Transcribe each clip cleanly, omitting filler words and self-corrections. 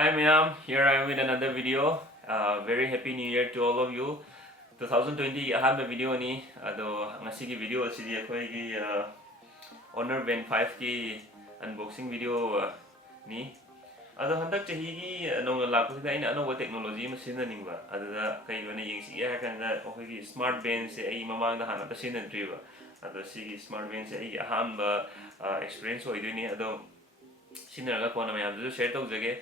Hi Mayam, here I am with another video. Very happy new year to all of you. 2020 ahamba video ni ado ngasigi video asidi akhoi Honor Band 5 ki unboxing video ni ado handak chahi gi nong lakpu da ina anova technology ma sinaningba adada kai bana yengsi ya kanda akhoi gi smart band se ai mamang da hana ta sinandriba ado sigi smart band se ai ahamba experience oiduni ado sinaraga kona mayam du share tawjage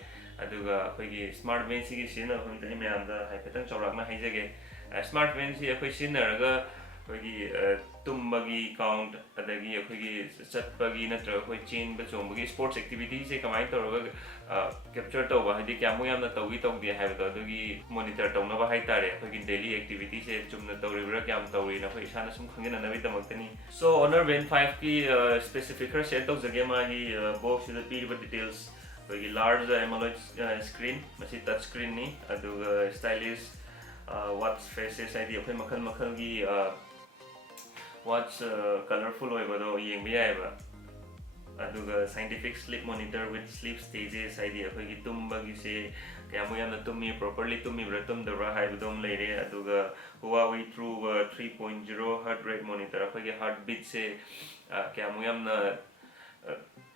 aduga akhoi smart band sigi sinabam dai mayam da haipetang chawrakna haijage smart band si akhoi sinaraga akhoi tumbagi count adagi akhoi chatpagi natra akhoi chain ba chombagi sports activity se kamai tawraga capture tawba hadi kyamu yamna tawgi tawdi haibado adugi monitor tawna ba haitare akhoi daily activity se chumna tawribra kyam tawri na akhoi isana sum khangena nabi tamaktani so Honor Band 5 ki specific share tawjage ma gi box da pi details akhoi large AMOLED screen masi touch screen ni aduga stylish watch faces id akhoi makhal makhal gi watch colorful oibado yengba yaiba aduga scientific sleep monitor with sleep stages id akhoi gi tumba gi se kyamu yamna tummi properly tummi bra tumdabra haibadom leire aduga Huawei True 3.0 heart rate monitor akhoi gi heartbeat se kyamu yamna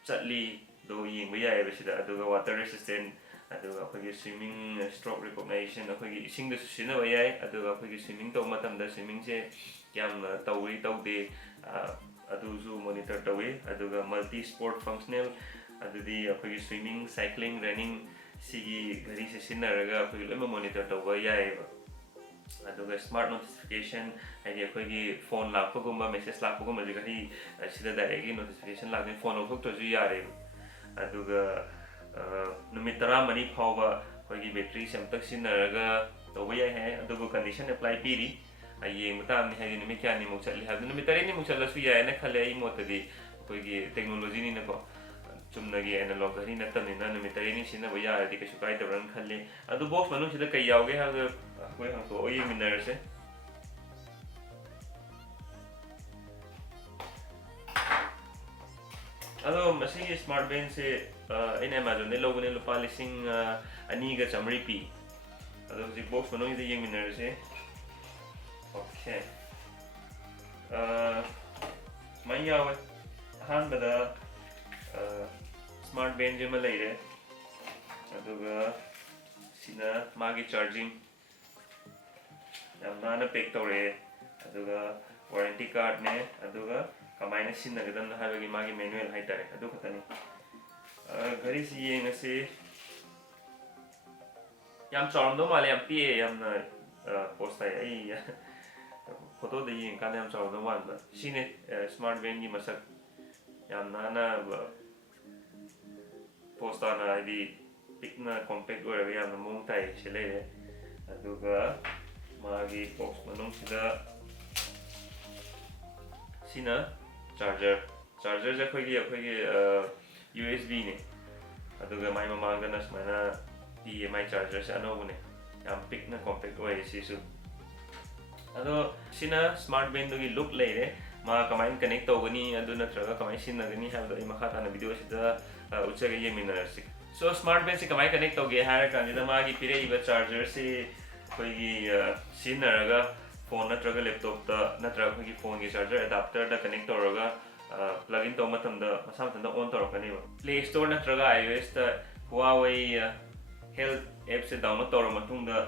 chatli do yengba yaiba sida aduga water resistant aduga akhoi swimming stroke recognition akhoi ising da susina ba yai aduga akhoi swimming to matam da swimming se kyam tawi tawde aduzu monitor tawi aduga multi sport functional adudi akhoi swimming cycling running sigi gari se sinaraga akhoi lema monitor tawba yai aduga smart notification ai akhoi phone lakpagumba message lakpagumba jigari sida direct notification lakne phone ofok to ju yare aduga numit 10 phawba akhoi battery samtak sinaraga tawba yai hai aduga condition apply piri yeng mutam ni hai numit kya ni muk chatli ha numit 3 ni muk chatlasu yai na khale ai motadi akhoi technology ni na ko chumnagi analog gari natamni na numit 3 ni sina ba yaradi kasu kai dabran khalle adu box manu sida kai yauge ha akhoi hang to oi minarse ado masi smart band se in Amazon ne logone lupa lising ani ga chamri pi ado ji box manu ida yeng minarse okay mai yawe han bada smart band jema leire aduga sina magi charging yamna na pack tore aduga warranty card ne aduga kamaina sinnagadam na habagi magi manual haitare adu khatani gari si yengase yam chawmdo male yam pi yamna post ai photo de yeng kan yam chawmdo manba sine smart band ni masak yamna na post ana id pikna compact ora yamna mong tai sele aduga magi box manung sida sina charger ja khoi USB ne aduga mai mamanga na smana PMI charger sa ano ne yam pikna compact oi sisu ado sina smart band gi look leire ma kamai connect tawgani adu natraga kamai sinagani habdo I makha tana video sida uchaga yeminarsi so smart band se kamai connect tawge hara kanida ma gi pire iba charger se khoi gi sinaraga phone natraga laptop ta natraga khoi gi phone gi charger adapter da connect tawraga plug in taw matam da masam tan da on tawrakani ba Play Store natraga iOS ta Huawei health app se download tawra matung da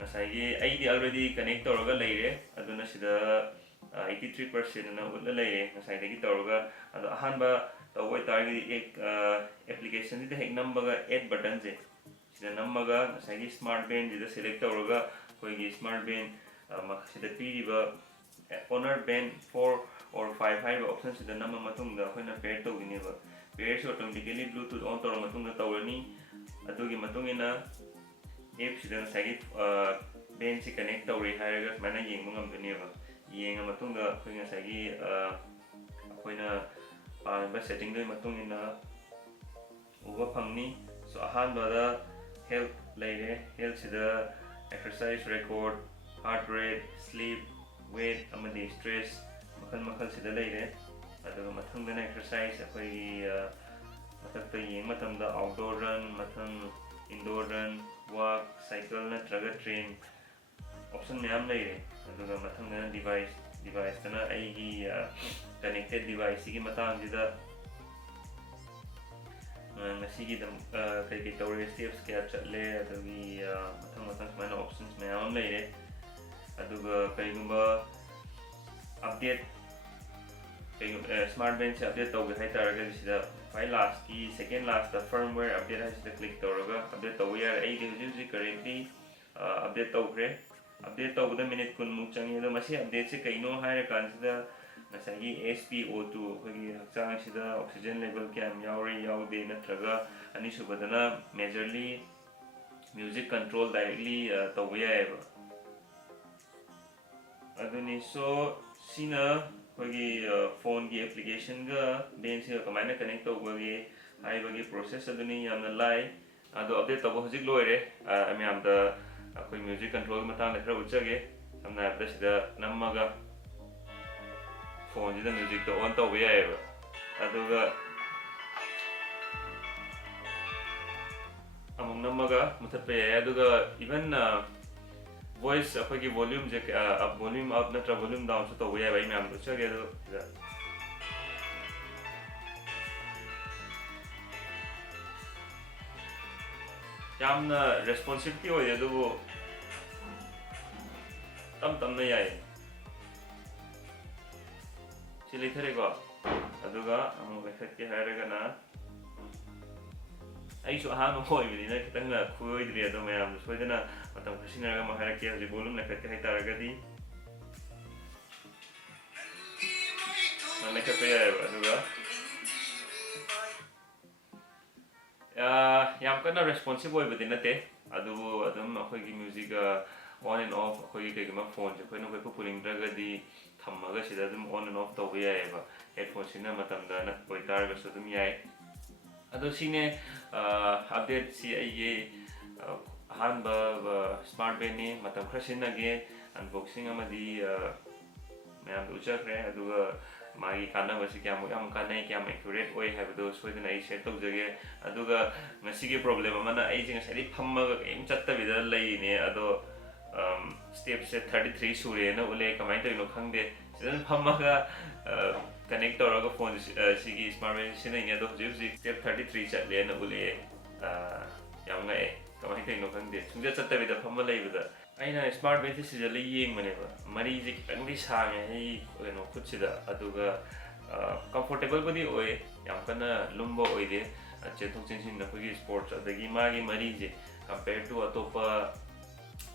nasai ai already connect tawraga leire aduna sida 83% na utla leire nasai dagi tawraga ado ahanba tawai targi ek application de hek number ga add button je sida namaga nasai smart band de select tawraga koi gi smart band sida piriba Honor Band 4 or 5 hai option sida nama matung da khoina pair tawgini ba pair so automatically bluetooth on tawra matung da tawrani adugi matung ina app sida nasai band si connect tawri hairaga mana yengba ngamdani ba yenga matung da khoi nasai gi khoina ba setting doi matung ina uba phangni so ahanba da health leire health sida exercise record heart rate sleep weight amadi stress makhal makhal sida leire aduga mathangdana exercise akhoi ꯃꯊꯛꯇ ꯌꯦꯡꯕ ꯃꯇꯝꯗ outdoor run, ꯃꯊꯪ Indore run, ꯋꯥꯛ, cycle ꯅꯠꯇ꯭ꯔꯒ train option ꯃꯌꯥꯝ ꯂꯩꯔꯦ. ꯑꯗꯨꯒ ꯃꯊꯪꯗꯅ ꯗꯤꯚꯥꯏꯁꯇꯅ ꯑꯩꯒꯤ connected ꯗꯤꯚꯥꯏꯁꯁꯤꯒꯤ ꯃꯇꯥꯡꯁꯤꯗ ꯉꯁꯤꯒꯤꯗꯃꯛ ꯀꯩꯀꯩ ꯇꯧꯔꯦ, ꯁ꯭ꯇꯦꯞꯁ ꯀꯌꯥ ꯆꯠꯂꯦ, ꯑꯗꯨꯒꯤ ꯃꯊꯪ ꯁꯨꯃꯥꯏꯅ ꯑꯣꯞꯁꯟꯁ ꯃꯌꯥꯝ ꯑꯃ ꯂꯩꯔꯦ. ꯑꯗꯨꯒ ꯀꯩꯒꯨꯝꯕ ꯑꯞꯗꯦꯠ ꯁ꯭ꯃꯥꯔꯠ ꯕꯦꯟꯁꯦ ꯑꯞꯗꯦꯠ ꯇꯧꯒꯦ ꯍꯥꯏꯇꯥꯔꯒꯗꯤ ꯁꯤꯗ ꯈ꯭ꯋꯥꯏ ꯂꯥꯁꯀꯤ ꯁꯦꯀꯦꯟ ꯂꯥꯁꯇ ꯐꯔꯝꯋꯦꯌꯔ ꯑꯞꯗꯦꯠ ꯍꯥꯏꯁꯤꯗ ꯀ꯭ꯂꯤꯛ ꯇꯧꯔꯒ ꯑꯞꯗꯦꯠ ꯇꯧꯕ ꯌꯥꯔꯦ. ꯑꯩꯗꯤ ꯍꯧꯖꯤꯛ ꯀꯔꯦꯟꯠꯂꯤ ꯑꯞꯗꯦꯠ ꯇꯧꯈ꯭ꯔꯦ. ꯑꯞꯗꯦꯠ ꯇꯧꯕꯗ ꯃꯤꯅꯤꯠ 10ꯃꯨꯛ ꯆꯪꯉꯤ. ꯑꯗꯣ ꯃꯁꯤ ꯑꯞꯗꯦꯠꯁꯦ ꯀꯩꯅꯣ ꯍꯥꯏꯔꯀꯥꯟꯁꯤꯗ ꯉꯁꯥꯏꯒꯤ SpO2 ꯑꯩꯈꯣꯏꯒꯤ ꯍꯛꯆꯥꯡꯁꯤꯗ ꯑꯣꯛꯁꯤꯖꯦꯟ ꯂꯦꯚꯦꯜ ꯀꯌꯥꯝ ꯌꯥꯎꯔꯤ ꯌꯥꯎꯗꯦ, ꯅꯠꯇ꯭ꯔꯒ ꯑꯅꯤꯁꯨꯕꯗꯅ ꯃꯦꯖꯔꯂꯤ ꯃ꯭ꯌꯨꯖꯤꯛ ꯀꯟꯇ꯭ꯔꯣꯜ ꯗꯥꯏꯔꯦꯛꯠꯂꯤ ꯇꯧꯕ ꯌꯥꯏꯑꯕ. ꯑꯗꯨꯅꯤ ꯁꯣ ꯁꯤꯅ ꯑꯩꯈꯣꯏꯒꯤ ꯐꯣꯟꯒꯤ ꯑꯦꯄ꯭ꯂꯤꯀꯦꯁꯟꯒ ꯕꯦꯟꯁꯤꯒ ꯀꯃꯥꯏꯅ ꯀꯅꯦꯛ ꯇꯧꯕꯒꯦ ꯍꯥꯏꯕꯒꯤ ꯄ꯭ꯔꯣꯁꯦꯁ ꯑꯗꯨꯅꯤ. ꯌꯥꯝꯅ ꯂꯥꯏ. ꯑꯗꯣ ꯑꯞꯗꯦꯠ ꯇꯧꯕ ꯍꯧꯖꯤꯛ ꯂꯣꯏꯔꯦ. ꯃꯌꯥꯝꯗ ꯑꯩꯈꯣꯏ ꯃ꯭ꯌꯨꯖꯤꯛ ꯀꯟꯇ꯭ꯔꯣꯜꯒꯤ ꯃꯇꯥꯡꯗ ꯈꯔ ꯎꯠꯆꯒꯦ. ꯁꯝꯅ ꯍꯥꯏꯔꯕꯗ ꯁꯤꯗ ꯅꯝꯃꯒ ꯐꯣꯟꯁꯤꯗ ꯃ꯭ꯌꯨꯖꯤꯛꯇ ꯑꯣꯟ ꯇꯧꯕ ꯌꯥꯏꯑꯕ. ꯑꯗꯨꯒ ꯑꯃꯨꯛ ꯅꯝꯃꯒ ꯃꯨꯊꯠꯄ ꯌꯥꯏ. ꯑꯗꯨꯒ ꯏꯚꯟ ꯚꯣꯏꯁ ꯑꯩꯈꯣꯏꯒꯤ ꯚꯣꯜꯌꯨꯝꯁꯦ ꯚꯣꯜꯌꯨꯝ ꯑꯞ ꯅꯠꯇ꯭ꯔꯒ ꯚꯣꯜꯌꯨꯝ ꯗꯥꯎꯟꯁꯨ ꯇꯧꯕ ꯌꯥꯏꯕ. ꯑꯩ ꯃꯌꯥꯝꯗ ꯎꯠꯆꯒꯦ. ꯑꯗꯣ ꯁꯤꯗ ꯌꯥꯝꯅ ꯔꯦꯁꯄꯣꯟꯁꯤꯞꯇꯤ ꯑꯣꯏꯗꯦ, ꯑꯗꯨꯕꯨ ꯇꯞꯅ ꯌꯥꯏ. ꯁꯤ ꯂꯩꯊꯔꯦꯀꯣ. ꯑꯗꯨꯒ ꯑꯃꯨꯛ ꯂꯩꯈꯠꯀꯦ ꯍꯥꯏꯔꯒꯅ ꯑꯩꯁꯨ ꯑꯍꯥꯟꯕ ꯑꯣꯏꯕꯅꯤꯅ ꯈꯤꯇꯪ ꯈꯨꯂꯣꯏꯗ꯭ꯔꯤ. ꯑꯗꯣ ꯃꯌꯥꯝꯗ ꯁꯣꯏꯗꯅ ꯃꯇꯝ ꯈꯔ ꯁꯤꯟꯅꯔꯒ ꯑꯃꯨꯛ ꯍꯥꯏꯔꯛꯀꯦ. ꯍꯧꯖꯤꯛ ꯚꯣꯂꯨꯝ ꯂꯩꯈꯠꯀꯦ ꯍꯥꯏꯇꯥꯔꯒꯗꯤ ꯂꯩꯈꯠꯄ ꯌꯥꯏꯑꯕ. ꯑꯗꯨꯒ ꯌꯥꯝ ꯀꯟꯅ ꯔꯦꯁꯄꯣꯟꯁꯤꯞ ꯑꯣꯏꯕꯗꯤ ꯅꯠꯇꯦ, ꯑꯗꯨꯕꯨ ꯑꯗꯨꯝ ꯑꯩꯈꯣꯏꯒꯤ ꯃ꯭ꯌꯨꯖꯤꯛ ꯑꯣꯟ ꯑꯦꯟ ꯑꯣꯐ ꯑꯩꯈꯣꯏꯒꯤ ꯀꯩꯒꯨꯝꯕ ꯐꯣꯟꯁꯦ ꯑꯩꯈꯣꯏꯅ ꯀꯣꯏꯄꯨ ꯄꯨꯅꯤꯡꯗ꯭ꯔꯒꯗꯤ ꯊꯝꯃꯒ ꯁꯤꯗ ꯑꯗꯨꯝ ꯑꯣꯟ ꯑꯦꯟ ꯑꯣꯐ ꯇꯧꯕ ꯌꯥꯏꯑꯕ. ꯍꯦꯠꯐꯣꯟ ꯁꯤꯖꯤꯟꯅꯕ ꯃꯇꯝꯗ ꯑꯣꯏꯇꯥꯔꯒꯁꯨ ꯑꯗꯨꯝ ꯌꯥꯏ. ꯑꯗꯣ ꯁꯤꯅꯦ ꯑꯞꯗꯦꯠꯁꯤ ꯑꯩꯒꯤ ꯑꯍꯥꯟꯕ ꯁ꯭ꯃꯥꯔꯠ ꯕꯦꯟꯅꯤ. ꯃꯇꯝ ꯈꯔ ꯁꯤꯖꯤꯟꯅꯒꯦ. ꯑꯟꯕꯣꯛꯁꯤꯡ ꯑꯃꯗꯤ ꯃꯌꯥꯝꯗ ꯎꯠꯆꯈ꯭ꯔꯦ. ꯑꯗꯨꯒ ꯃꯥꯒꯤ ꯀꯥꯟꯅꯕꯁꯤ ꯀꯌꯥꯃꯨꯛ ꯌꯥꯝ ꯀꯥꯟꯅꯩ, ꯀꯌꯥꯝ ꯑꯦꯀ꯭ꯌꯨꯔꯦꯠ ꯑꯣꯏ ꯍꯥꯏꯕꯗꯣ ꯁꯣꯏꯗꯅ ꯑꯩ ꯁꯦꯌꯔ ꯇꯧꯖꯒꯦ. ꯑꯗꯨꯒ ꯉꯁꯤꯒꯤ ꯄ꯭ꯔꯣꯕ꯭ꯂꯦꯝ ꯑꯃꯅ ꯑꯩꯁꯦ ꯉꯁꯥꯏꯗꯒꯤ ꯐꯝꯃꯒ ꯀꯔꯤꯝ ꯆꯠꯇꯕꯤꯗ ꯂꯩꯔꯤꯅꯦ. ꯑꯗꯣ ꯁ꯭ꯇꯦꯞꯁꯦ 33 ꯁꯨꯔꯦꯅ ꯎꯠꯂꯦ. ꯀꯃꯥꯏꯅ ꯇꯧꯔꯤꯅꯣ ꯈꯪꯗꯦ. ꯁꯤꯗ ꯐꯝꯃꯒ ꯀꯅꯦꯛ ꯇꯧꯔꯒ ꯐꯣꯟ ꯁꯤꯒꯤ ꯁ꯭ꯃꯥꯔꯠ ꯕꯦꯟ ꯁꯤꯖꯤꯟꯅꯩꯅꯦ. ꯑꯗꯣ ꯍꯧꯖꯤꯛ ꯁ꯭ꯇꯦꯞ 33 ꯆꯠꯂꯦꯅ ꯎꯠꯂꯛꯑꯦ. ꯌꯥꯝ ꯉꯛꯑꯦ. ꯀꯃꯥꯏꯅ ꯇꯧꯔꯤꯅꯣ ꯈꯪꯗꯦ. ꯁꯨꯡꯆꯠ ꯆꯠꯇꯕꯤꯗ ꯐꯝꯃ ꯂꯩꯕꯗ ꯑꯩꯅ ꯁ꯭ꯃꯥꯔꯠ ꯕꯦꯟꯁꯦ ꯁꯤꯖꯜꯂ ꯌꯦꯡꯕꯅꯦꯕ. ꯃꯔꯤꯁꯦ ꯈꯤꯇꯪꯗꯤ ꯁꯥꯡꯉꯦ ꯑꯩ ꯈꯨꯠꯁꯤꯗ. ꯑꯗꯨꯒ ꯀꯝꯐꯣꯔꯇꯦꯕꯜꯕꯨꯗꯤ ꯑꯣꯏ, ꯌꯥꯝ ꯀꯟꯅ lumba ꯑꯣꯏꯗꯦ. ꯆꯦꯟꯊꯣꯛ ꯆꯦꯟꯁꯤꯟ ꯑꯩꯈꯣꯏꯒꯤ ꯁ꯭ꯄꯣꯔꯠꯁ ꯑꯗꯒꯤ ꯃꯥꯒꯤ ꯃꯔꯤꯁꯦ ꯀꯝꯄꯦꯌꯔ ꯇꯨ ꯑꯇꯣꯞꯄ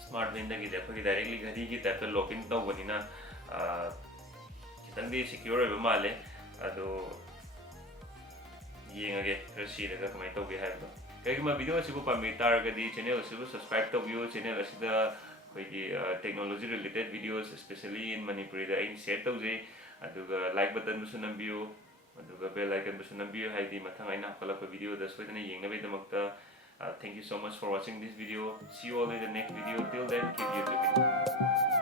ꯁ꯭ꯃꯥꯔꯠ ꯕꯦꯟꯗꯒꯤꯗꯤ ꯑꯩꯈꯣꯏꯒꯤ ꯗꯥꯏꯔꯦꯛꯠꯂꯤ ꯘꯔꯤꯒꯤ ꯇꯥꯏꯞꯇ ꯂꯣꯛ ꯏꯟ ꯇꯧꯕꯅꯤꯅ ꯈꯤꯇꯪꯗꯤ ꯁꯤꯀ꯭ꯌꯣꯔ ꯑꯣꯏꯕ ꯃꯥꯜꯂꯦ. ꯑꯗꯣ ꯌꯦꯡꯉꯒꯦ ꯈꯔ ꯁꯤꯔꯒ ꯀꯃꯥꯏꯅ ꯇꯧꯒꯦ ꯍꯥꯏꯕꯗꯣ. ꯀꯩꯒꯨꯝꯕ ꯚꯤꯗꯤꯑꯣ ꯑꯁꯤꯕꯨ ꯄꯥꯝꯕꯤ ꯇꯥꯔꯒꯗꯤ ꯆꯦꯅꯦꯜ ꯑꯁꯤꯕꯨ ꯁꯕꯁꯀ꯭ꯔꯥꯏꯕ ꯇꯧꯕꯤꯌꯨ. ꯆꯦꯅꯦꯜ ꯑꯁꯤꯗ ꯑꯩꯈꯣꯏꯒꯤ ꯇꯦꯛꯅꯣꯂꯣꯖꯤ ꯔꯤꯂꯦꯇꯦꯠ ꯚꯤꯗꯤꯑꯣꯁ ꯁ꯭ꯄꯦꯁꯦꯜꯂꯤ ꯏꯟ ꯃꯅꯤꯄꯨꯔꯤꯗ ꯑꯩꯅ ꯁꯦꯌꯔ ꯇꯧꯖꯩ. ꯑꯗꯨꯒ ꯂꯥꯏꯛ ꯕꯇꯟꯕꯨꯁꯨ ꯅꯝꯕꯤꯌꯨ. ꯑꯗꯨꯒ ꯕꯦꯜ ꯑꯥꯏꯀꯟꯕꯨꯁꯨ ꯅꯝꯕꯤꯌꯨ, ꯍꯥꯏꯗꯤ ꯃꯊꯪ ꯑꯩꯅ ꯍꯥꯞꯀꯠꯂꯛꯄ ꯚꯤꯗꯤꯑꯣꯗ ꯁꯣꯏꯗꯅ ꯌꯦꯡꯅꯕꯒꯤꯗꯃꯛꯇ. Thank you so much for watching this video. See you all in the next video. Till then, keep YouTube.